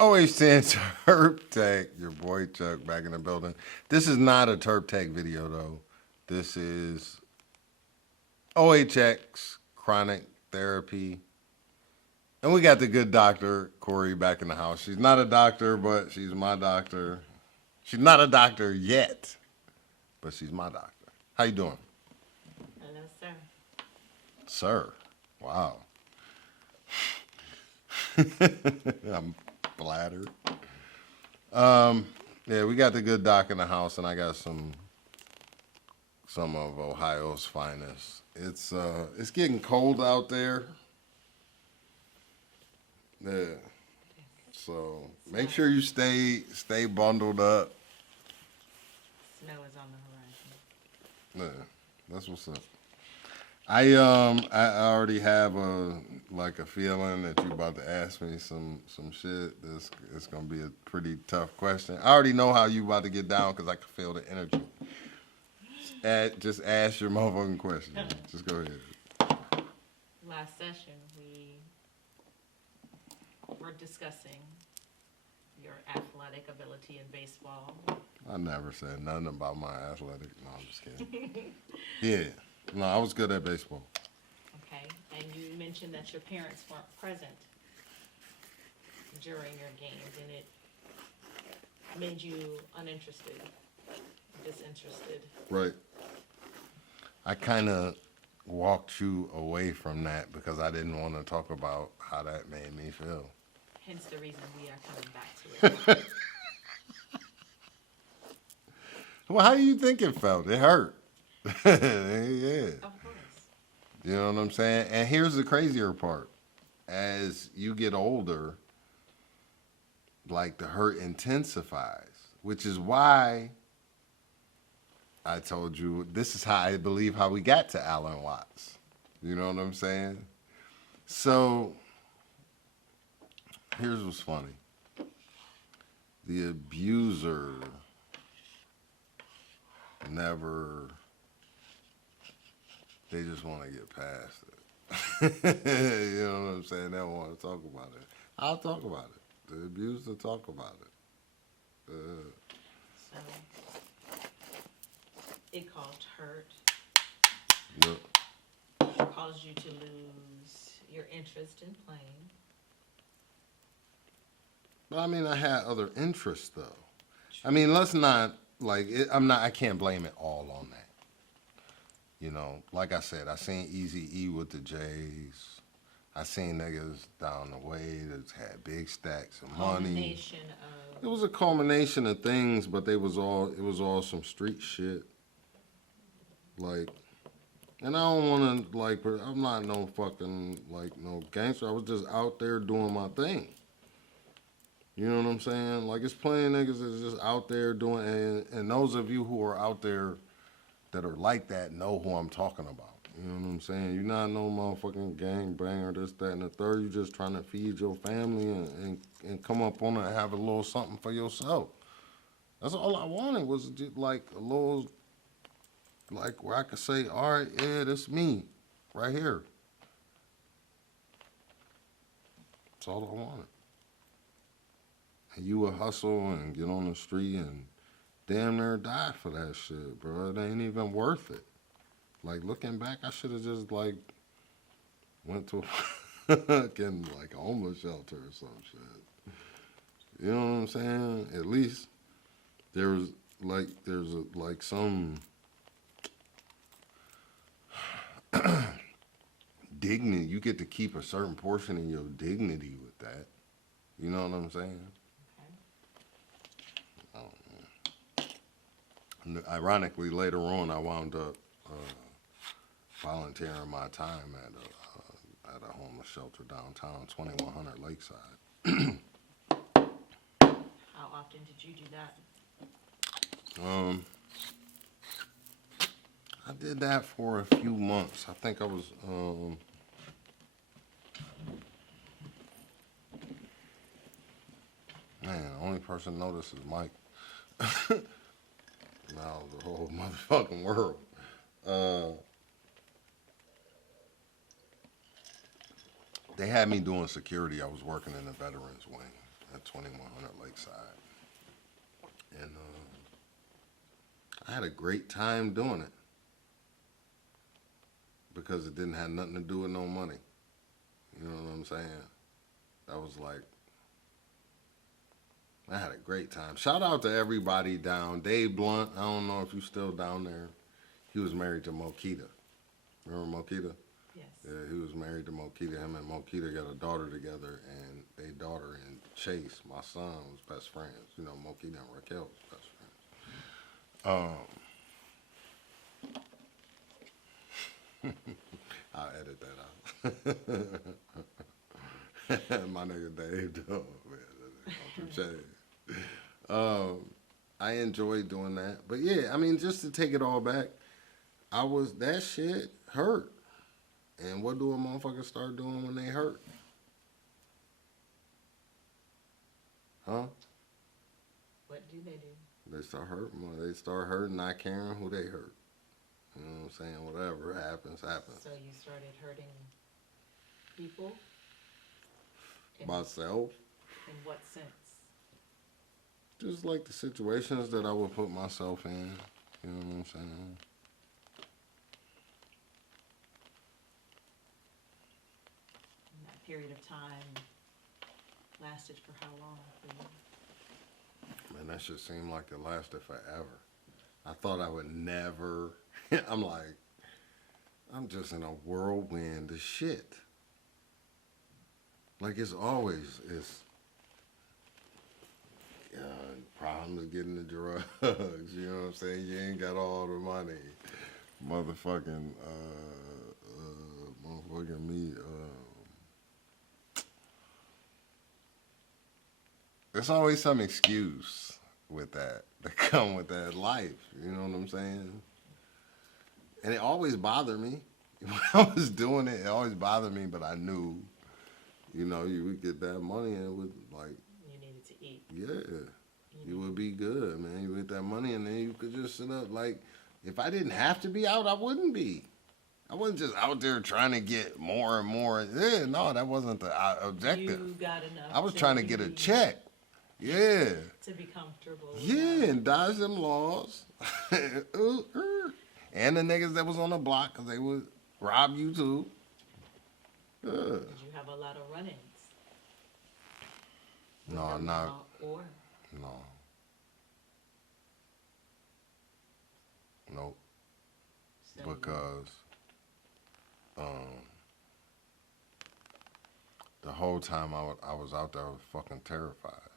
Always saying Terp Tech, your boy Chuck back in the building. This is not a Terp Tech video though. This is OHX, chronic therapy. And we got the good doctor, Corey, back in the house. She's not a doctor, but she's my doctor. She's not a doctor yet, but she's my doctor. How you doing? Hello, sir. Sir. Wow. I'm flattered. Yeah, we got the good doc in the house, and I got some of Ohio's finest. It's getting cold out there. Yeah. So make sure you stay bundled up. Snow is on the horizon. Yeah, that's what's up. I already have a feeling that you about to ask me some shit. It's gonna be a pretty tough question. I already know how you about to get down because I can feel the energy. Just ask your motherfucking question. Just go ahead. Last session, we were discussing your athletic ability in baseball. I never said nothing about my athletic. No, I'm just kidding. Yeah. No, I was good at baseball. Okay, and you mentioned that your parents weren't present during your games, and it made you uninterested, disinterested. Right. I kind of walked you away from that because I didn't want to talk about how that made me feel. Hence the reason we are coming back to it. Well, how do you think it felt? It hurt. Yeah. Of course. You know what I'm saying? And here's the crazier part. As you get older, like the hurt intensifies, which is why I told you this is how I believe how we got to Alan Watts. You know what I'm saying? So here's what's funny. The abuser never, they just want to get past it. You know what I'm saying? They don't want to talk about it. I'll talk about it. The abuser talk about it. So it caused hurt, Yep. caused you to lose your interest in playing. But I mean, I had other interests though. I mean, let's not I can't blame it all on that. You know, like I said, I seen Easy E with the J's. I seen niggas down the way that had big stacks of money. Culmination It was a culmination of things, but it was all some street shit. Like, and I don't want to but I'm not no fucking no gangster. I was just out there doing my thing. You know what I'm saying? Like, it's plenty of niggas that's just out there doing, and those of you who are out there that are like that know who I'm talking about. You know what I'm saying? You're not no motherfucking gangbanger, this, that, and the third. You're just trying to feed your family and come up on it and have a little something for yourself. That's all I wanted was just like a little, where I could say, all right, yeah, this me, right here. That's all I wanted. And you would hustle and get on the street and damn near die for that shit, bro. It ain't even worth it. Like, looking back, I should have just, went to getting, a homeless shelter or some shit. You know what I'm saying? At least there's some dignity. You get to keep a certain portion of your dignity with that. You know what I'm saying? Ironically, later on, I wound up volunteering my time at a homeless shelter downtown, 2100 Lakeside. How often did you do that? I did that for a few months. I think I was. Man, the only person noticed is Mike. Now the whole motherfucking world. They had me doing security. I was working in the veterans wing at 2100 Lakeside. And I had a great time doing it because it didn't have nothing to do with no money. You know what I'm saying? That was like, I had a great time. Shout out to everybody down. Dave Blunt, I don't know if you still down there. He was married to Mokita. Remember Mokita? Yes. Yeah, he was married to Mokita. Him and Mokita got a daughter together, and their daughter and Chase, my son, was best friends. You know, Mokita and Raquel was best friends. I'll edit that out. My nigga Dave, though, man, Chase. I enjoyed doing that, but yeah, I mean, just to take it all back, that shit hurt. And what do a motherfucker start doing when they hurt? Huh? What do they do? They start hurting. They start hurting, not caring who they hurt. You know what I'm saying? Whatever happens, happens. So you started hurting people? Myself? In what sense? Just like the situations that I would put myself in. You know what I'm saying? And that period of time lasted for how long for you? Man, that shit seemed like it lasted forever. I thought I would never. I'm like, I'm just in a whirlwind of shit. Like it's problems getting the drugs. You know what I'm saying? You ain't got all the money. Motherfucking me. There's always some excuse with that come with that life. You know what I'm saying? And it always bothered me. When I was doing it, it always bothered me, but I knew, you know, you would get that money and it would like. You needed to eat. Yeah. You would be good, man. You get that money and then you could just sit up. Like, if I didn't have to be out, I wouldn't be. I wasn't just out there trying to get more and more. Yeah, no, that wasn't the objective. You got enough. I was trying to get a check. Yeah. To be comfortable. Yeah, and dodge them laws. And the niggas that was on the block, because they would rob you too. Did you have a lot of run-ins? No, not. Or? No. Nope. So Because the whole time I was out there, I was fucking terrified.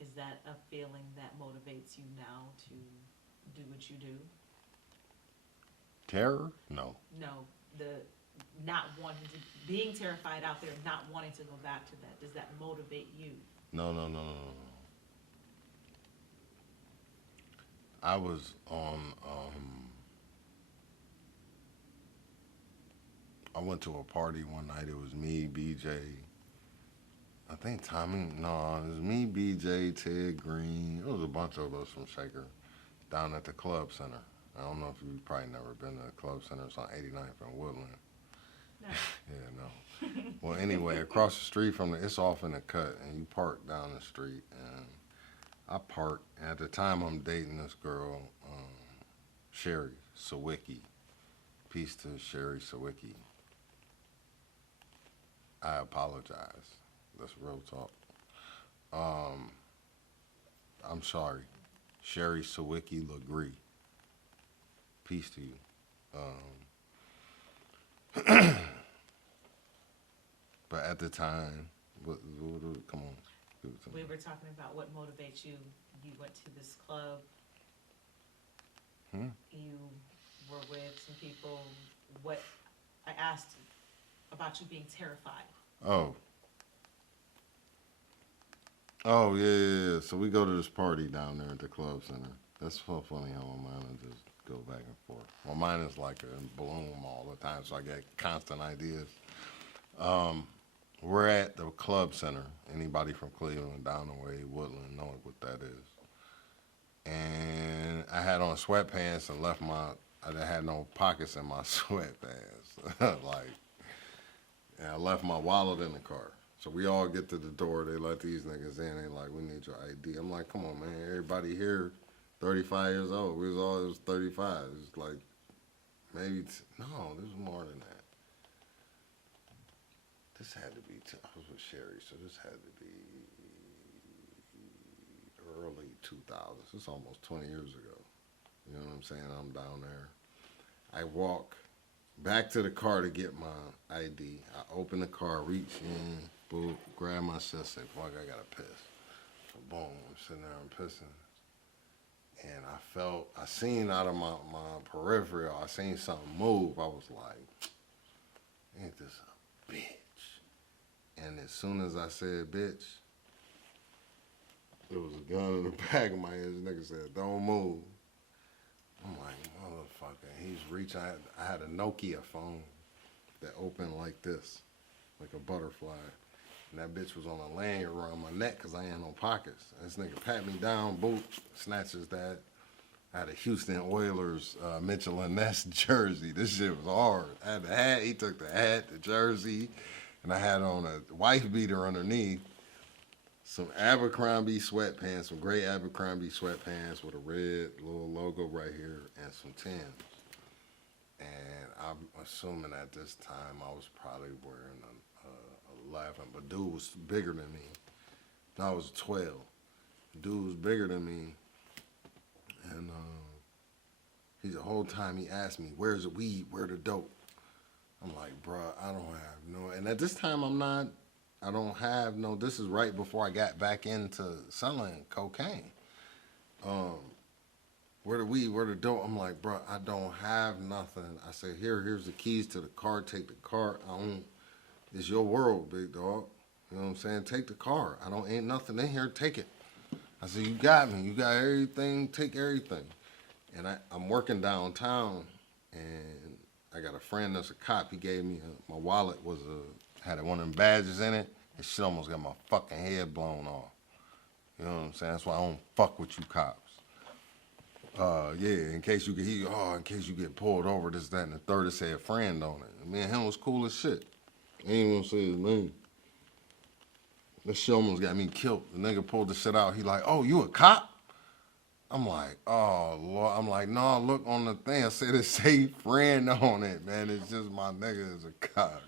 is that a feeling that motivates you now to do what you do? Terror? No. No, the not wanting to, being terrified out there, not wanting to go back to that. Does that motivate you? No. I was on, I went to a party one night. It was me, BJ. I think Tommy, no, it was me, BJ, Ted Green. It was a bunch of us from Shaker down at the Club Center. I don't know if you've probably never been to the Club Center. It's on 89th and Woodland. No. Yeah, no. Well, anyway, across the street from it's off in the cut, and you park down the street, and I parked. And at the time, I'm dating this girl, Sherry Sawicki. Peace to Sherry Sawicki. I apologize. That's real talk. I'm sorry. Sherry Sawicki Legree. Peace to you. But at the time, come on. Give it to We me. were talking about what motivates you. You went to this club. You were with some people. What I asked about you being terrified. Oh, yeah. So we go to this party down there at the Club Center. That's so funny how my mind will just go back and forth. My mind is like a bloom all the time, so I get constant ideas. We're at the Club Center. Anybody from Cleveland, down the way, Woodland, know what that is. And I had on sweatpants and I I had no pockets in my sweatpants. Like, and I left my wallet in the car. So we all get to the door. They let these niggas in. They like, we need your ID. I'm like, come on, man. Everybody here, 35 years old. We was all, it was 35. It's like, maybe, no, this was more than that. This had to be, I was with Sherry, so this had to be early 2000s. It's almost 20 years ago. You know what I'm saying? I'm down there. I walk back to the car to get my ID. I open the car, reach in, boom, grab my shit, say, fuck, I gotta piss. So boom, I'm sitting there, I'm pissing. And I seen out of my peripheral, I seen something move. I was like, ain't this a bitch? And as soon as I said bitch, there was a gun in the back of my head. This nigga said, don't move. I'm like, motherfucker. He's reaching. I had a Nokia phone that opened like this, like a butterfly. And that bitch was on a lanyard around my neck because I ain't no pockets. And this nigga pat me down, boot, snatches that. I had a Houston Oilers Mitchell and Ness jersey. This shit was hard. I had the hat. He took the hat, the jersey, and I had on a wife beater underneath. Some Abercrombie sweatpants, some gray Abercrombie sweatpants with a red little logo right here and some Timbs. And I'm assuming at this time I was probably wearing a 11, but dude was bigger than me. No, I was 12. Dude was bigger than me. And he the whole time he asked me, where's the weed, where the dope? I'm like, bruh, I don't have no, and at this time I don't have no, this is right before I got back into selling cocaine. Where the weed, where the dope? I'm like, bro, I don't have nothing. I said, here's the keys to the car. Take the car. It's your world, big dog. You know what I'm saying? Take the car. Ain't nothing in here. Take it. I said, you got me. You got everything. Take everything. And I'm working downtown, and I got a friend that's a cop. He gave me my wallet had one of them badges in it. And shit almost got my fucking head blown off. You know what I'm saying? That's why I don't fuck with you cops. Yeah, in case you get pulled over, this, that, and the third, it said friend on it. Me and him was cool as shit. I ain't gonna say his name. That shit almost got me killed. The nigga pulled the shit out. He like, oh, you a cop? I'm like, oh, Lord. I'm like, no, look on the thing. I said it say friend on it, man. It's just my nigga is a cop.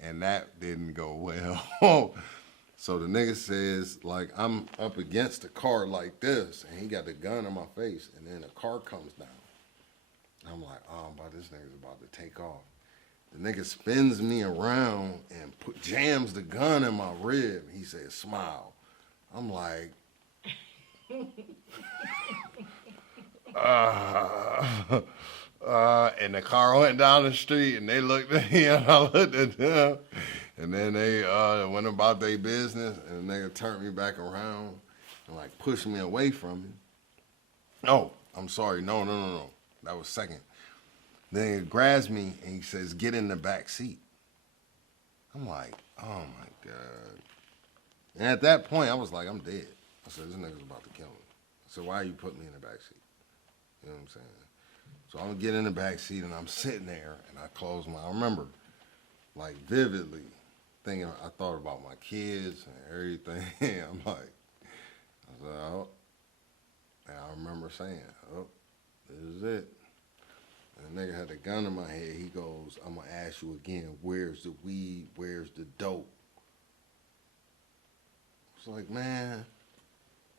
And that didn't go well. So the nigga says, like, I'm up against the car like this, and he got the gun in my face, and then the car comes down. I'm like, oh, this nigga's about to take off. The nigga spins me around and jams the gun in my rib. He says, smile. I'm like, and the car went down the street, and they looked at me, and I looked at them. And then they went about their business, and the nigga turned me back around and, like, pushed me away from him. Oh, I'm sorry. No. That was second. Then he grabs me, and he says, get in the back seat. I'm like, oh, my God. And at that point, I was like, I'm dead. I said, this nigga's about to kill me. I said, why are you putting me in the back seat? You know what I'm saying? So I'm going to get in the back seat, and I'm sitting there, and I remember, like, vividly, thinking, I thought about my kids and everything. I'm like, I said, oh, and I remember saying, oh, this is it. And the nigga had a gun in my head. He goes, I'm going to ask you again, where's the weed? Where's the dope? I was like, man,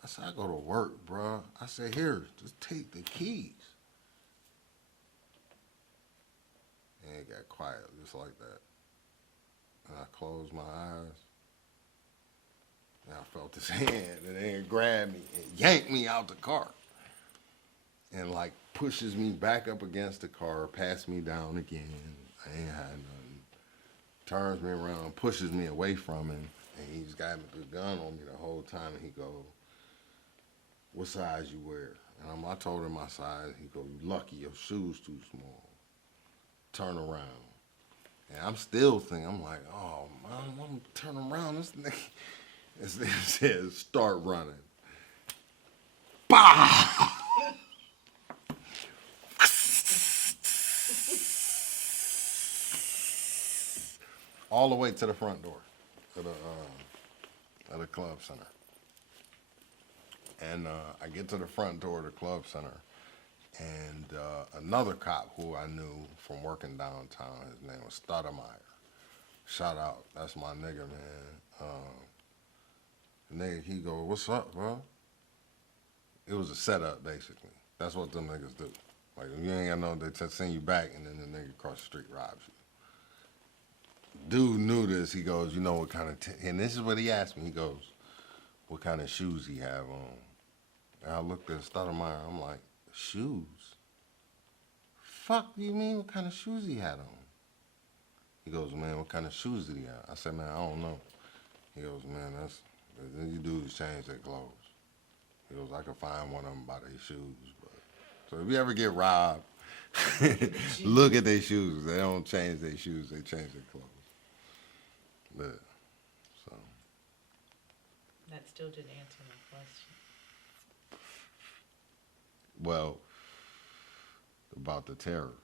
I said, I go to work, bro. I said, here, just take the keys. And it got quiet just like that. And I closed my eyes, and I felt his hand, and then grabbed me and yanked me out the car. And, like, pushes me back up against the car, passed me down again. I ain't had nothing. Turns me around, pushes me away from him, and he's got the gun on me the whole time, and he goes, what size you wear? And I told him my size. He goes, you lucky, your shoes too small. Turn around. And I'm still thinking, I'm like, oh, man, I'm turning around. This nigga, it says, start running. Bah! all the way to the front door at a club center. And I get to the front door of the club center, and another cop who I knew from working downtown, his name was Stoudemire. Shout out, that's my nigga, man. Nigga, he go, "What's up, bro?" It was a setup, basically. That's what them niggas do. Like, you ain't got no, they just send you back, and then the nigga across the street robs you. Dude knew this. He goes, "You know what kind of," and this is what he asked me. He goes, "What kind of shoes he have on?" And I looked at Stoudemire. I'm like, "Shoes? Fuck do you mean? What kind of shoes he had on?" He goes, "Man, what kind of shoes did he have?" I said, "Man, I don't know." He goes, "Man, then you dudes change their clothes." He goes, "I could find one of them by their shoes." But so if you ever get robbed, look at their shoes. They don't change their shoes. They change their clothes. But, so. That still didn't answer my question. Well, about the terror.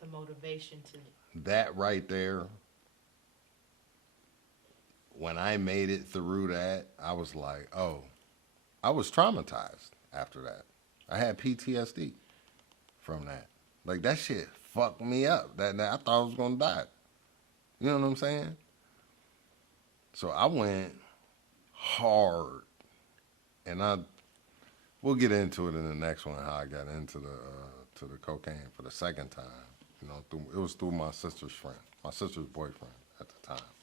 The motivation to. That right there, when I made it through that, I was like, oh, I was traumatized after that. I had PTSD from that. Like, that shit fucked me up. That I thought I was going to die. You know what I'm saying? So I went hard. And we'll get into it in the next one, how I got into the cocaine for the second time. You know, it was through my sister's friend, my sister's boyfriend at the time.